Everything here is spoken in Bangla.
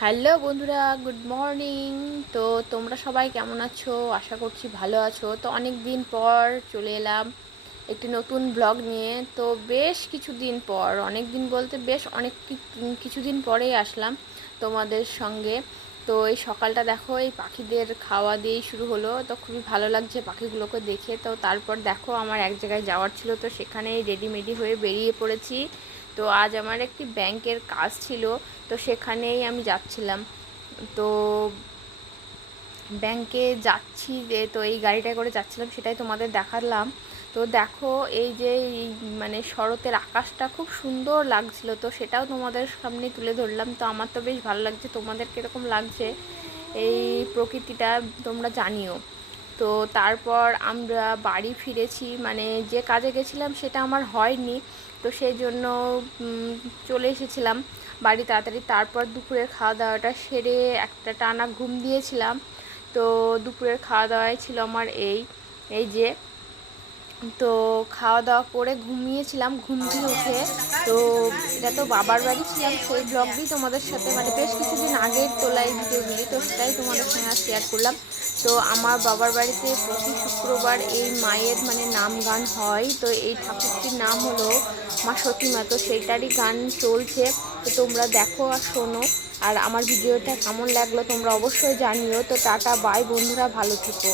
হ্যালো বন্ধুরা, গুড মর্নিং। তো তোমরা সবাই কেমন আছো? আশা করছি ভালো আছো। তো অনেক দিন পর চলে এলাম একটি নতুন ব্লগ নিয়ে। তো বেশ কিছুদিন পর, অনেক দিন বলতে বেশ অনেক কিছুদিন পরেই আসলাম তোমাদের সঙ্গে। তো এই সকালটা দেখো, এই পাখিদের খাওয়া দিয়েই শুরু হলো। তো খুবই ভালো লাগছে পাখিগুলোকে দেখে। তো তারপর দেখো, আমার এক জায়গায় যাওয়ার ছিল। তো সেখানেই রেডিমেডি হয়ে বেরিয়ে পড়েছি। তো আজ আমার একটি ব্যাংকের কাজ ছিল, তো সেখানেই আমি যাচ্ছিলাম। তো ব্যাংকে যাচ্ছি যে, তো এই গাড়িটা করে যাচ্ছিলাম, সেটাই তোমাদের দেখালাম। তো দেখো, এই যে মানে শরতের আকাশটা খুব সুন্দর লাগছিল, তো সেটাও তোমাদের সামনে তুলে ধরলাম। তো আমার তো বেশ ভালো লাগছে, তোমাদের কীরকম লাগছে এই প্রকৃতিটা তোমরা জানিও। তো তারপর আমরা বাড়ি ফিরেছি মানে যে কাজে গেছিলাম সেটা আমার হয়নি। তো সেই জন্য চলে এসেছিলাম বাড়ি তাড়াতাড়ি। তারপর দুপুরের খাওয়া দাওয়াটা সেরে একটা টানা ঘুম দিয়েছিলাম। তো দুপুরের খাওয়া দাওয়াই ছিল আমার এই এই যে তো খাওয়া দাওয়া করে ঘুমিয়েছিলাম, ঘুম দিয়ে উঠে। তো এটা তো বাবার বাড়ি ছিলাম, সেই ব্লগই তোমাদের সাথে মানে বেশ কিছুদিন আগের তোলা এই ভিডিওগুলি তো সেটাই তোমাদের সঙ্গে শেয়ার করলাম। তো আমার বাবার বাড়িতে প্রতি শুক্রবার এই মায়ের মানে নাম গান হয়। তো এই ঠাকুরটির নাম হলো মা সতীমা। তো সেইটারই গান চলছে। তো তোমরা দেখো আর শোনো। আর আমার ভিডিওটা কেমন লাগল তোমরা অবশ্যই জানিও। তো টাটা বাই বন্ধুরা, ভালো থেকো।